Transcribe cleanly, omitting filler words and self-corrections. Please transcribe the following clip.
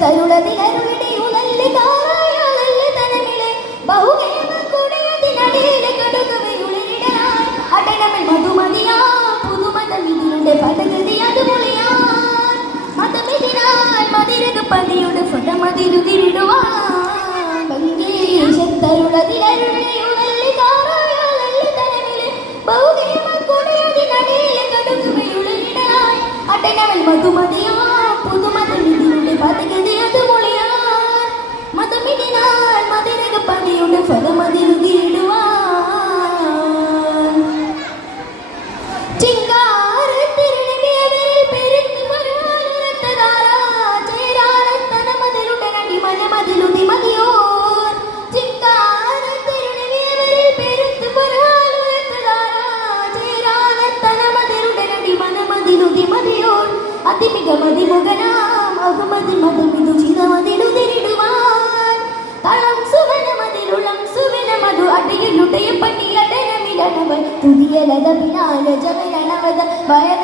തരുളതിലരുളിടെ ഉലല്ല് കാറായാലല്ല് തനമിലെ ബഹുകേമ കുടയതിനടിയിലെ കടുകവയുളിരിടലായി അടനമൽ മധുമതിയാ പുതുമതമിതിയുടെ പടകതി അത് പൊളിയാൻ മതമിതിനാൽ മതിരക പതിയുടെ ഫലമതിരുതിരിടുവാൻ തരുളതിലരുളിടെ ഉലല്ല് കാറായാലല്ല് തനമിലെ ബഹുകേമ കുടയതിനടിയിലെ കടുകവയുളിരിടലായി അടനമൽ മധുമതിയാ പുതുമതമിതിയുടെ പടകതി അത് പൊളിയാൻ മതമിതിനാൽ മതിരക പതിയുടെ ഫലമതിരുതിരിടുവാൻ അതിമികമതിമുഖനാം അഹമ്മദ് മതമിതു ചിരമതിലുതിരിടുവാൻ തളം സുവനമതിലുളം സുവനമതു അടിയിലുടയ പണിയടനമിടനവൻ പുതിയ ലതമിനാല ജമനവത